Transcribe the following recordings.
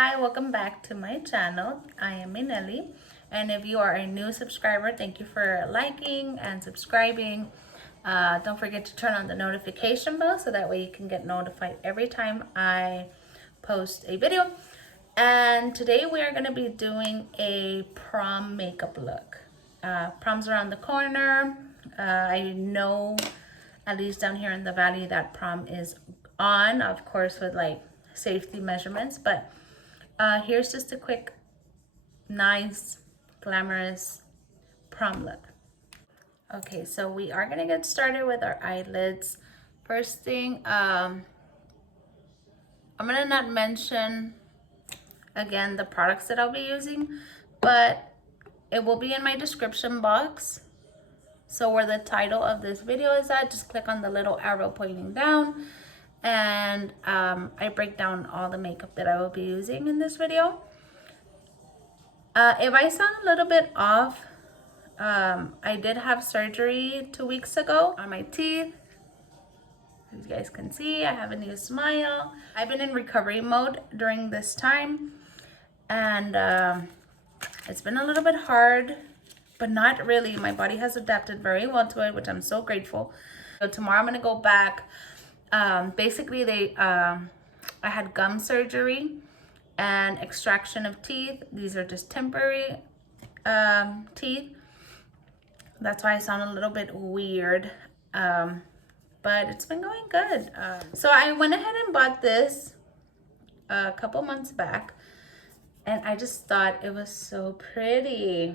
Hi, welcome back to my channel. I am Minelli, and if you are a new subscriber, thank you for liking and subscribing. Don't forget to turn on the notification bell so that way you can get notified every time I post a video. And today we are going to be doing a prom makeup look. Prom's around the corner. I know, at least down here in the valley, that prom is on, of course, with like safety measurements, but here's just a quick, nice, glamorous prom look. Okay, so we are gonna get started with our eyelids. First thing, I'm gonna not mention again the products that I'll be using, but it will be in my description box. So where the title of this video is at, just click on the little arrow pointing down, and I break down all the makeup that I will be using in this video. If I sound a little bit off, I did have surgery 2 weeks ago on my teeth. As you guys can see, I have a new smile. I've been in recovery mode during this time, and it's been a little bit hard, but not really. My body has adapted very well to it, which I'm so grateful. So tomorrow I'm gonna go back. Basically, I had gum surgery and extraction of teeth. These are just temporary teeth. That's why I sound a little bit weird, but it's been going good. So I went ahead and bought this a couple months back, and I just thought it was so pretty.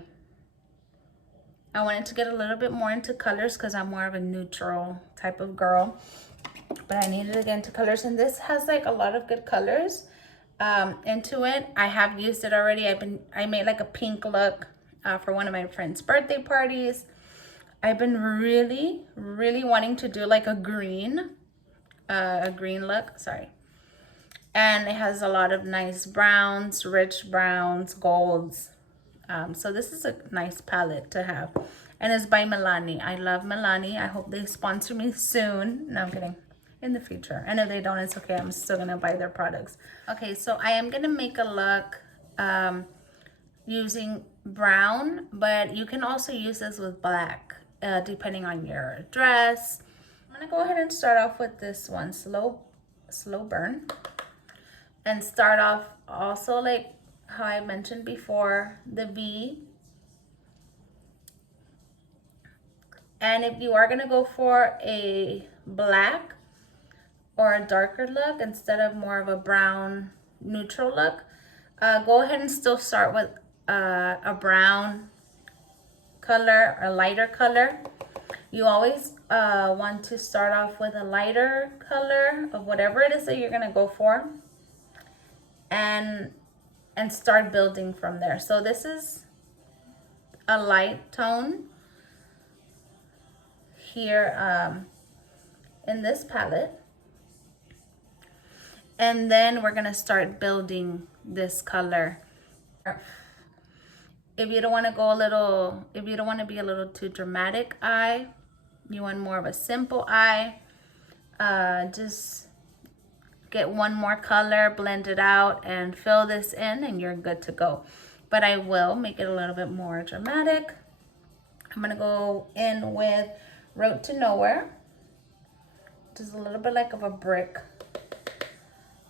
I wanted to get a little bit more into colors because I'm more of a neutral type of girl, but I needed to get into colors, and this has like a lot of good colors into it. I have used it already. I made like a pink look for one of my friends' birthday parties. I've been really wanting to do like a green look, sorry. And it has a lot of nice browns, rich browns, golds. So this is a nice palette to have. And it's by Milani. I love Milani. I hope they sponsor me soon. No, I'm kidding. In the future. And if they don't, it's okay. I'm still gonna buy their products. Okay, so I am gonna make a look using brown, but you can also use this with black, depending on your dress. I'm gonna go ahead and start off with this one, slow burn, and start off also like how I mentioned before, the V. And if you are gonna go for a black or a darker look instead of more of a brown neutral look, go ahead and still start with a brown color, a lighter color. You always want to start off with a lighter color of whatever it is that you're gonna go for, and start building from there. So this is a light tone here in this palette. And then we're gonna start building this color. If you don't want to go a little, if you don't want to be a little too dramatic eye, you want more of a simple eye, just get one more color, blend it out, and fill this in, and you're good to go. But I will make it a little bit more dramatic. I'm gonna go in with Road to Nowhere, just a little bit like of a brick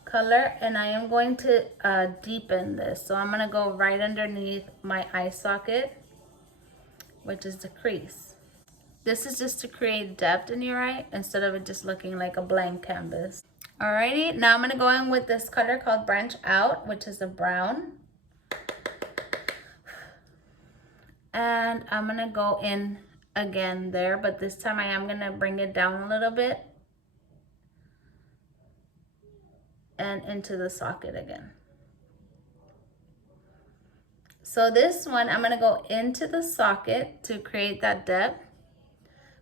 color, and I am going to deepen this. So I'm gonna go right underneath my eye socket, which is the crease. This is just to create depth in your eye instead of it just looking like a blank canvas. Alrighty, now I'm gonna go in with this color called Branch Out, which is a brown. And I'm gonna go in again there, but this time I am gonna bring it down a little bit and into the socket again. So this one, I'm gonna go into the socket to create that depth,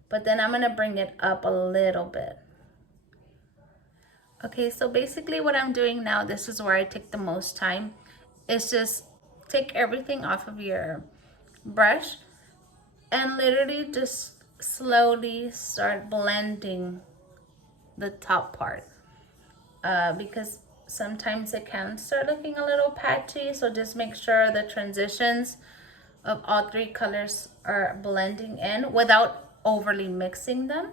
but then I'm gonna bring it up a little bit. Okay, so basically what I'm doing now, this is where I take the most time, is just take everything off of your brush and literally just slowly start blending the top part. Because sometimes it can start looking a little patchy. So just make sure the transitions of all three colors are blending in without overly mixing them.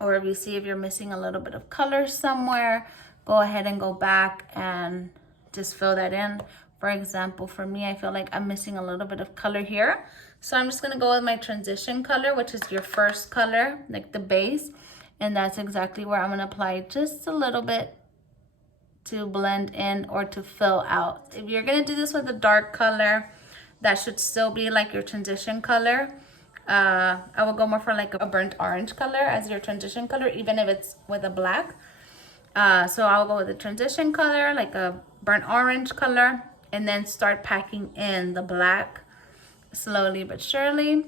Or if you see if you're missing a little bit of color somewhere, go ahead and go back and just fill that in. For example, for me, I feel like I'm missing a little bit of color here. So I'm just gonna go with my transition color, which is your first color, like the base. And that's exactly where I'm gonna apply just a little bit to blend in or to fill out. If you're gonna do this with a dark color, that should still be like your transition color. I will go more for like a burnt orange color as your transition color, even if it's with a black. So I'll go with the transition color, like a burnt orange color, and then start packing in the black slowly but surely.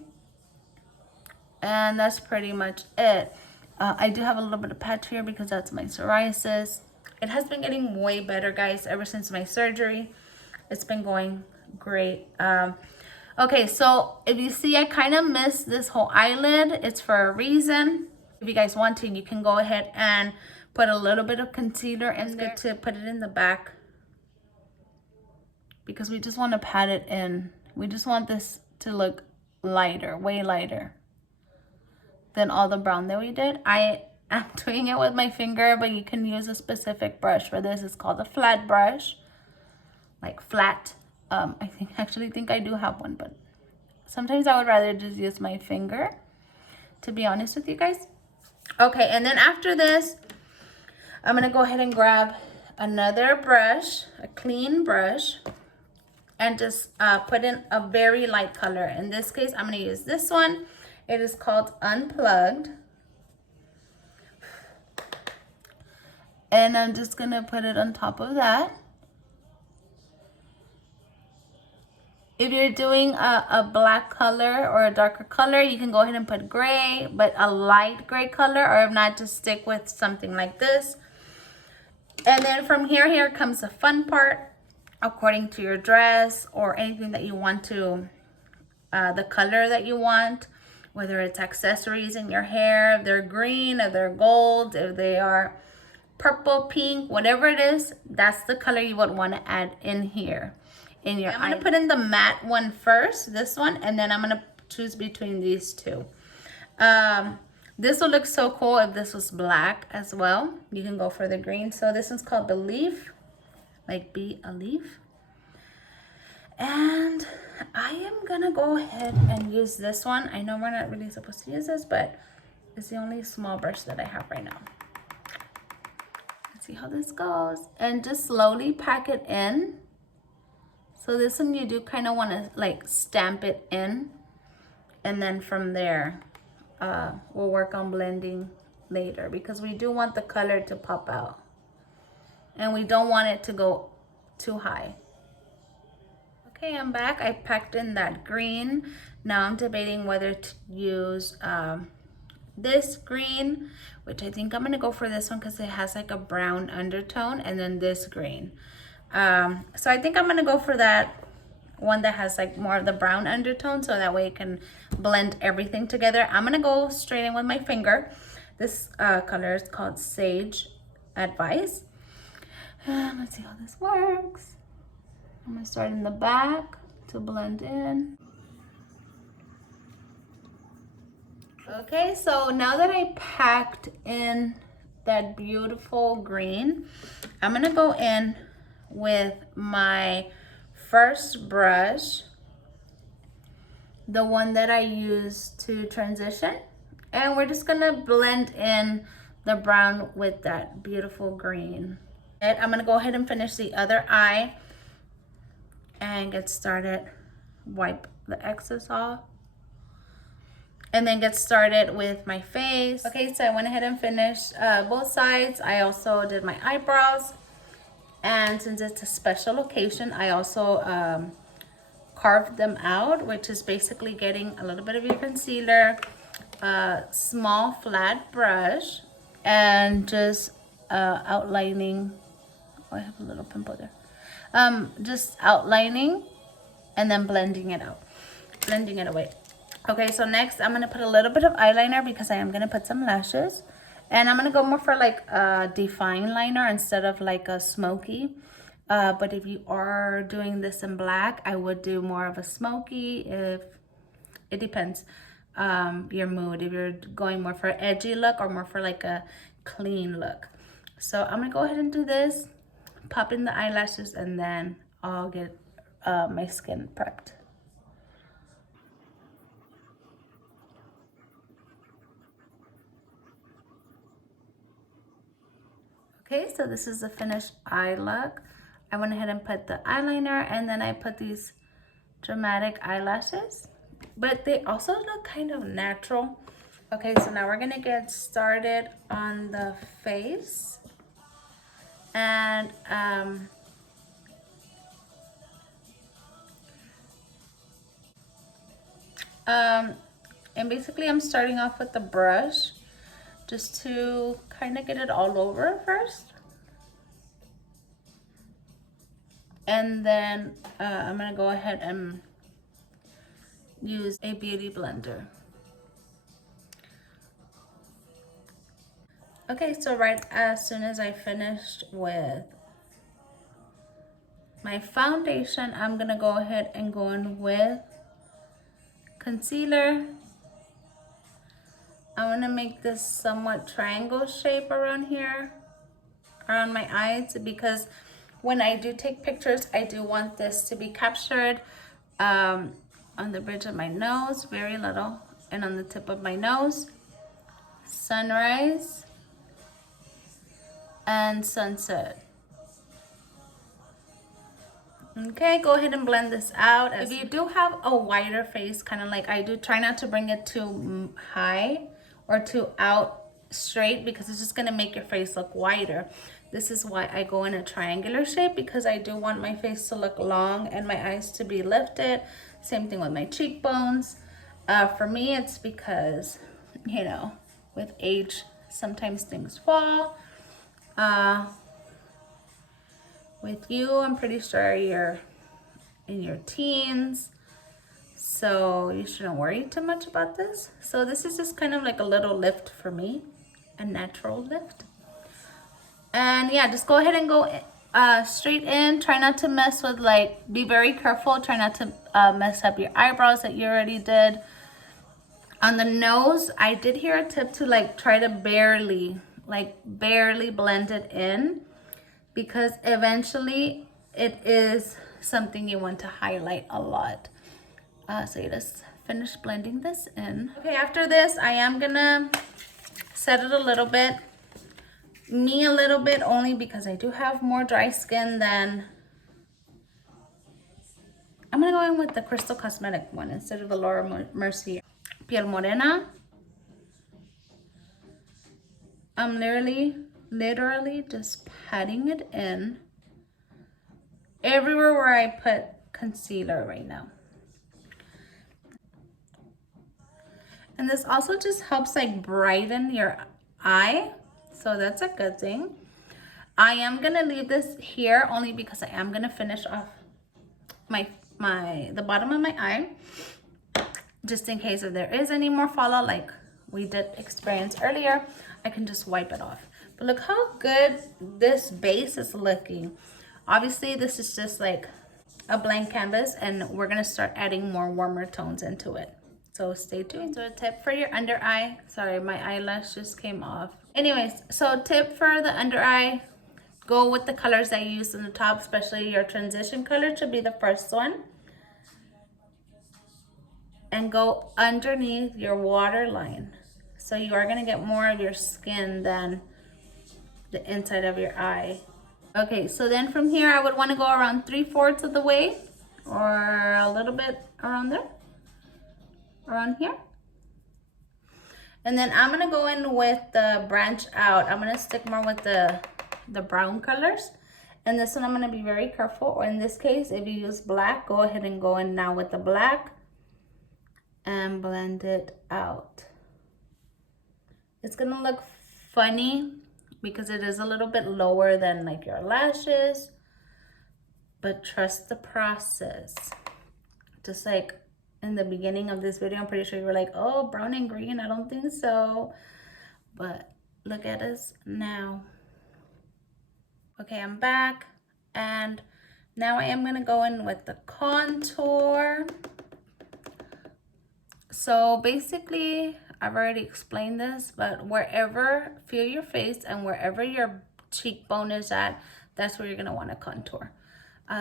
And that's pretty much it. I do have a little bit of patch here because that's my psoriasis. It has been getting way better, guys, ever since my surgery. It's been going great. Okay, so if you see I kind of missed this whole eyelid, it's for a reason. If you guys want to, you can go ahead and put a little bit of concealer in there to put it in the back, because we just want to pat it in. We just want this to look lighter, way lighter than all the brown that we did. I am doing it with my finger, but you can use a specific brush for this. It's called a flat brush, like flat. I actually think I do have one, but sometimes I would rather just use my finger, to be honest with you guys. Okay, and then after this, I'm gonna go ahead and grab another brush, a clean brush, and just put in a very light color. In this case, I'm gonna use this one. It is called Unplugged. And I'm just gonna put it on top of that. If you're doing a black color or a darker color, you can go ahead and put gray, but a light gray color, or if not, just stick with something like this. And then from here comes the fun part. According to your dress or anything that you want to, the color that you want, whether it's accessories in your hair, if they're green, if they're gold, if they are purple, pink, whatever it is, that's the color you would want to add in here. I'm going to put in the matte one first, this one, and then I'm going to choose between these two. This will look so cool if this was black as well. You can go for the green. So this one's called Belief, like be a leaf. And I am going to go ahead and use this one. I know we're not really supposed to use this, but it's the only small brush that I have right now. Let's see how this goes. And just slowly pack it in. So this one you do kind of want to like stamp it in, and then from there we'll work on blending later, because we do want the color to pop out and we don't want it to go too high. Okay, I'm back. I packed in that green. Now I'm debating whether to use this green, which I think I'm gonna go for this one because it has like a brown undertone, and then this green. So I think I'm gonna go for that one that has like more of the brown undertone, so that way it can blend everything together. I'm gonna go straight in with my finger. This color is called Sage Advice. Let's see how this works. I'm gonna start in the back to blend in. Okay, so now that I packed in that beautiful green, I'm gonna go in with my first brush, the one that I use to transition, and we're just gonna blend in the brown with that beautiful green. And I'm gonna go ahead and finish the other eye and get started. Wipe the excess off and then get started with my face. Okay, so I went ahead and finished both sides. I also did my eyebrows. And since it's a special occasion, I also carved them out, which is basically getting a little bit of your concealer, a small flat brush, and just outlining. Oh, I have a little pimple there. Just outlining and then blending it out, blending it away. Okay, so next I'm gonna put a little bit of eyeliner because I am gonna put some lashes. And I'm gonna go more for like a define liner instead of like a smoky. But if you are doing this in black, I would do more of a smoky. If it depends your mood, if you're going more for an edgy look or more for like a clean look. So I'm gonna go ahead and do this, pop in the eyelashes, and then I'll get my skin prepped. Okay, so this is the finished eye look. I went ahead and put the eyeliner, and then I put these dramatic eyelashes, but they also look kind of natural. Okay, so now we're gonna get started on the face. And and basically I'm starting off with the brush just to kind of get it all over first. And then I'm gonna go ahead and use a beauty blender. Okay, so right as soon as I finished with my foundation, I'm gonna go ahead and go in with concealer. I want to make this somewhat triangle shape around here, around my eyes, because when I do take pictures, I do want this to be captured on the bridge of my nose, very little, and on the tip of my nose, sunrise, and sunset. Okay, go ahead and blend this out. If you do have a wider face, kind of like I do, try not to bring it too high or too out straight, because it's just gonna make your face look wider. This is why I go in a triangular shape, because I do want my face to look long and my eyes to be lifted. Same thing with my cheekbones. For me, it's because, you know, with age, sometimes things fall. With you, I'm pretty sure you're in your teens, so you shouldn't worry too much about this. So this is just kind of like a little lift for me, a natural lift. And yeah, just go ahead and go straight in. Try not to mess with, like, be very careful. Try not to mess up your eyebrows that you already did. On the nose, I did hear a tip to like try to barely blend it in, because eventually it is something you want to highlight a lot. So you just finish blending this in. Okay, after this, I am gonna set it a little bit. Me a little bit, only because I do have more dry skin than... I'm gonna go in with the Crystal Cosmetic one instead of the Laura Mercier Piel Morena. I'm literally just patting it in everywhere where I put concealer right now. And this also just helps like brighten your eye, so that's a good thing. I am gonna leave this here only because I am gonna finish off the bottom of my eye, just in case if there is any more fallout like we did experience earlier, I can just wipe it off. But look how good this base is looking. Obviously, this is just like a blank canvas, and we're gonna start adding more warmer tones into it. So stay tuned. So a tip for your under eye. Sorry, my eyelash just came off. Anyways, so tip for the under eye, go with the colors that you use on the top, especially your transition color should be the first one. And go underneath your waterline. So you are gonna get more of your skin than the inside of your eye. Okay, so then from here, I would wanna go around 3/4 of the way, or a little bit around there, around here. And then I'm gonna go in with the branch out. I'm gonna stick more with the brown colors. And this one, I'm gonna be very careful. Or in this case, if you use black, go ahead and go in now with the black and blend it out. It's gonna look funny because it is a little bit lower than like your lashes, but trust the process. Just like in the beginning of this video, I'm pretty sure you were like, oh, brown and green, I don't think so. But look at us now. Okay, I'm back, and now I am gonna go in with the contour. So basically, I've already explained this, but wherever, feel your face, and wherever your cheekbone is at, that's where you're gonna wanna contour.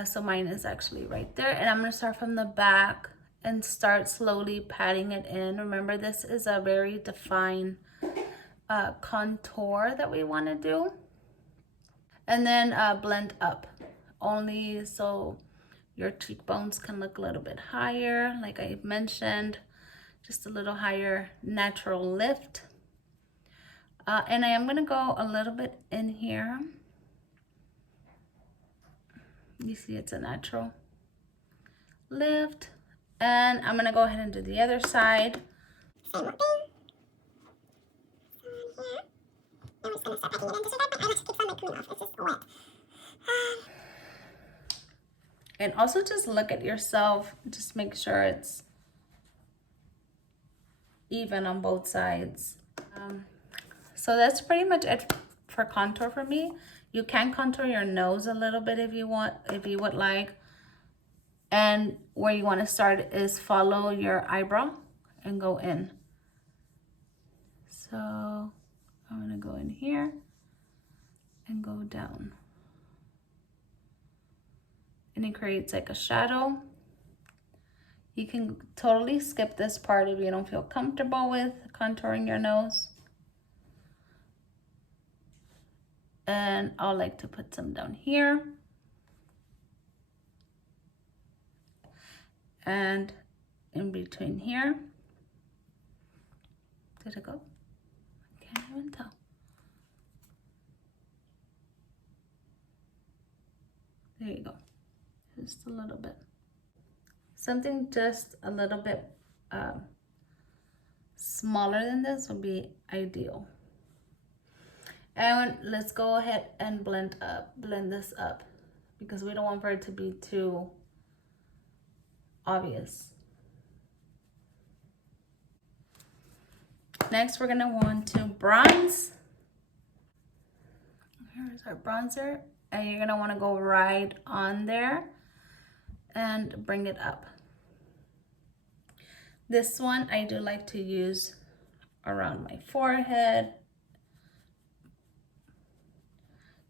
So mine is actually right there, and I'm gonna start from the back and start slowly patting it in. Remember, this is a very defined contour that we wanna do. And then blend up, only so your cheekbones can look a little bit higher, like I mentioned, just a little higher natural lift. And I am gonna go a little bit in here. You see it's a natural lift. And I'm gonna go ahead and do the other side. Same thing. So in here. And we're just gonna start packing it in. Disregard my eyelash keeps on my cream off. It's just wet. And also just look at yourself. Just make sure it's even on both sides. So that's pretty much it for contour for me. You can contour your nose a little bit if you want, if you would like. And where you want to start is follow your eyebrow and go in. So I'm going to go in here and go down. And it creates like a shadow. You can totally skip this part if you don't feel comfortable with contouring your nose. And I'll like to put some down here. And in between here. Did it go? I can't even tell. There you go. Just a little bit. Something just a little bit smaller than this would be ideal. And let's go ahead and blend this up, because we don't want for it to be too obvious. Next, we're gonna want to bronze. Here's our bronzer, and you're gonna want to go right on there and bring it up. This one I do like to use around my forehead,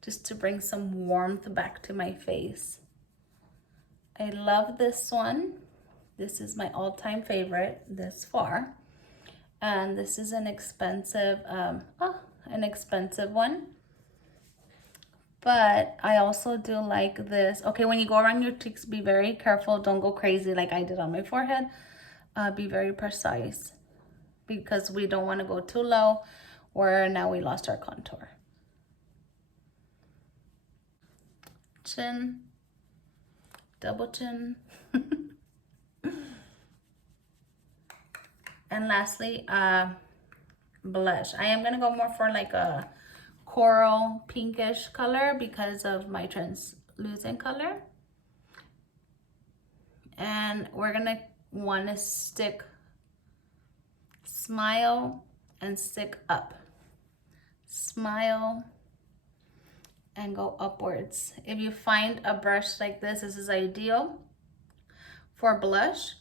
just to bring some warmth back to my face. I love this one. This is my all-time favorite this far. And this is an expensive one. But I also do like this. Okay, when you go around your cheeks, be very careful. Don't go crazy like I did on my forehead. Be very precise, because we don't want to go too low where now we lost our contour. Chin, double chin. And lastly, blush. I am gonna go more for like a coral pinkish color because of my translucent color. And we're gonna want to smile and stick up. Smile and go upwards. If you find a brush like this is ideal for blush,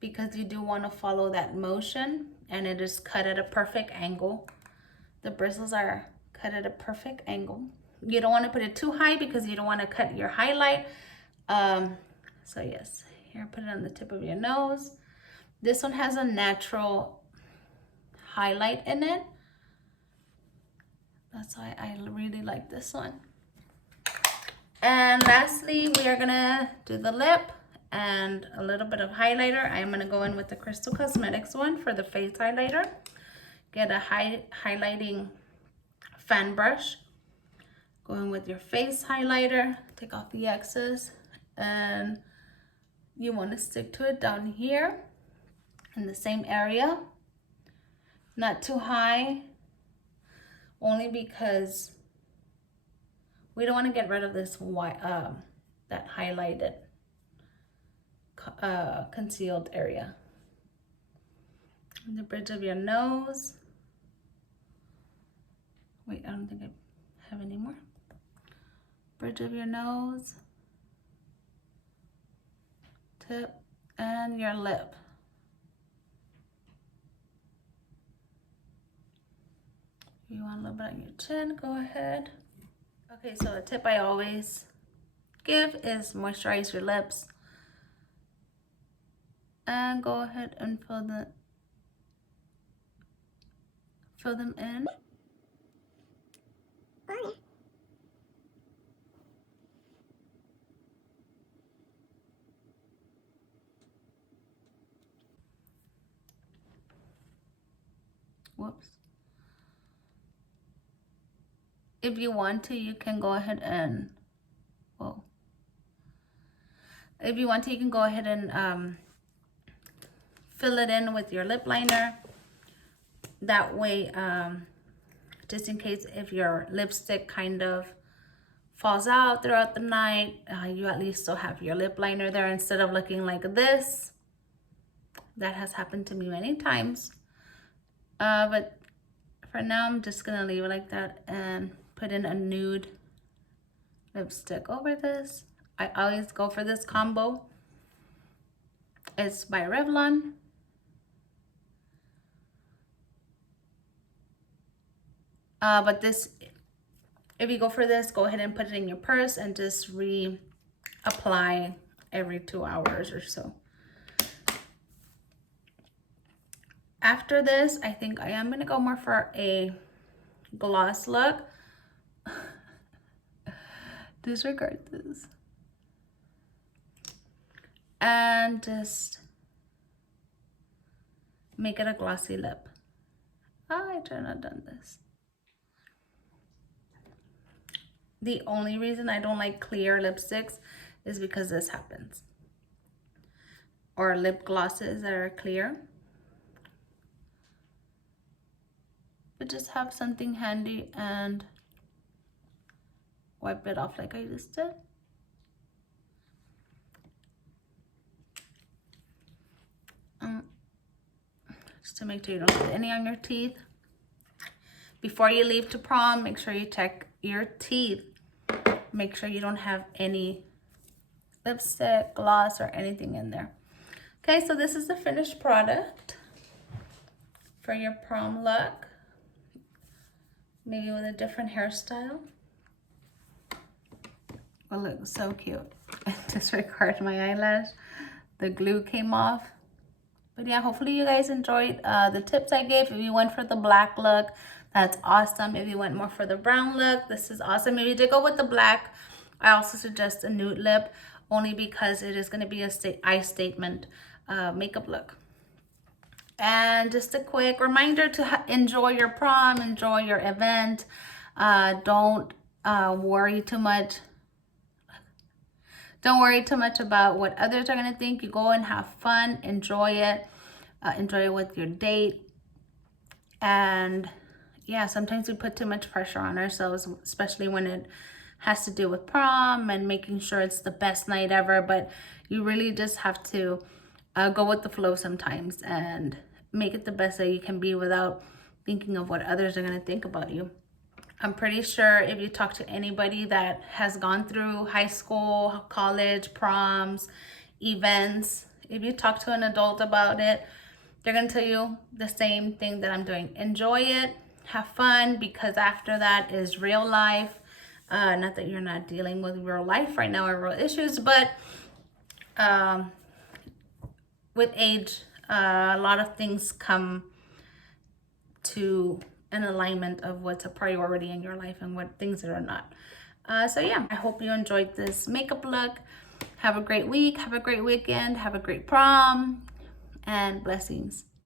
because you do want to follow that motion, and it is cut at a perfect angle. The bristles are cut at a perfect angle. You don't want to put it too high because you don't want to cut your highlight. So yes, here, put it on the tip of your nose. This one has a natural highlight in it. That's why I really like this one. And lastly, we are gonna do the lip and a little bit of highlighter. I'm gonna go in with the Crystal Cosmetics one for the face highlighter. Get a highlighting fan brush. Go in with your face highlighter, take off the excess, and you want to stick to it down here in the same area. Not too high, only because we don't want to get rid of this white, that highlighted concealed area. On the bridge of your nose. Wait, I don't think I have any more. Bridge of your nose, tip, and your lip. If you want a little bit on your chin, go ahead. Okay, so the tip I always give is moisturize your lips. And go ahead and fill them in. Whoops. If you want to, you can go ahead and, whoa. If you want to, you can go ahead and fill it in with your lip liner. That way, just in case if your lipstick kind of falls out throughout the night, you at least still have your lip liner there instead of looking like this. That has happened to me many times. But for now, I'm just gonna leave it like that and put in a nude lipstick over this. I always go for this combo. It's by Revlon. But this, if you go for this, go ahead and put it in your purse and just reapply every 2 hours or so. After this, I think I am gonna go more for a gloss look. Disregard this. And just make it a glossy lip. I should not have done this. The only reason I don't like clear lipsticks is because this happens. Or lip glosses that are clear. But just have something handy and wipe it off like I just did. Just to make sure you don't get any on your teeth. Before you leave to prom, make sure you check your teeth. Make sure you don't have any lipstick, gloss, or anything in there. Okay, so this is the finished product for your prom look. Maybe with a different hairstyle. Will look so cute. I disregarded my eyelash. The glue came off. But yeah, hopefully you guys enjoyed the tips I gave. If you went for the black look, that's awesome. If you went more for the brown look, this is awesome. If you did go with the black, I also suggest a nude lip, only because it is going to be a eye statement makeup look. And just a quick reminder to enjoy your prom, enjoy your event. Don't worry too much. Don't worry too much about what others are going to think. You go and have fun, enjoy it. Enjoy it with your date. And yeah, sometimes we put too much pressure on ourselves, especially when it has to do with prom and making sure it's the best night ever. But you really just have to go with the flow sometimes and make it the best that you can be without thinking of what others are going to think about you. I'm pretty sure if you talk to anybody that has gone through high school, college, proms, events, if you talk to an adult about it, they're going to tell you the same thing that I'm doing. Enjoy it, have fun, because after that is real life. Not that you're not dealing with real life right now or real issues, but with age, a lot of things come to an alignment of what's a priority in your life and what things that are not. So yeah, I hope you enjoyed this makeup look. Have a great week, have a great weekend, have a great prom, and blessings.